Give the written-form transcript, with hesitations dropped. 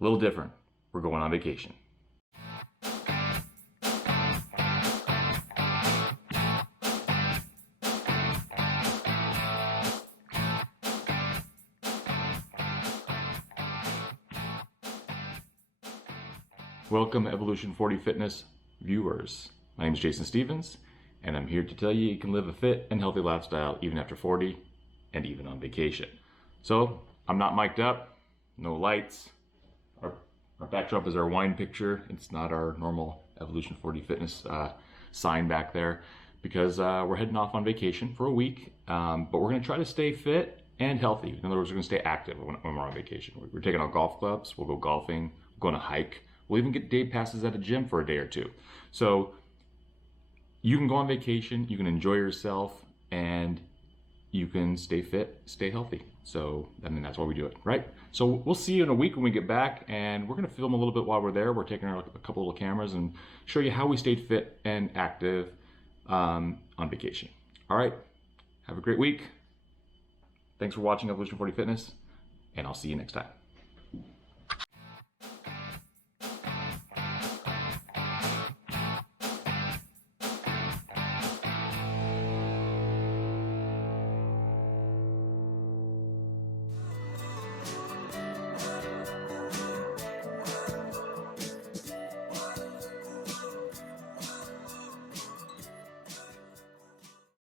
A little different. We're going on vacation. Welcome Evolution 40 Fitness viewers. My name is Jason Stevens, and I'm here to tell you can live a fit and healthy lifestyle even after 40 and even on vacation. So I'm not mic'd up, no lights. Our backdrop is our wine picture. It's not our normal Evolution 40 Fitness sign back there because we're heading off on vacation for a week, but we're gonna try to stay fit and healthy. In other words, we're gonna stay active when we're on vacation. We're taking our golf clubs, we'll go golfing, we'll go on a hike. We'll even get day passes at a gym for a day or two. So you can go on vacation, you can enjoy yourself, and you can stay fit, stay healthy. So, I mean, that's why we do it, right? So we'll see you in a week when we get back, and we're gonna film a little bit while we're there. We're taking a couple of cameras and show you how we stayed fit and active on vacation. All right, have a great week. Thanks for watching Evolution 40 Fitness, and I'll see you next time.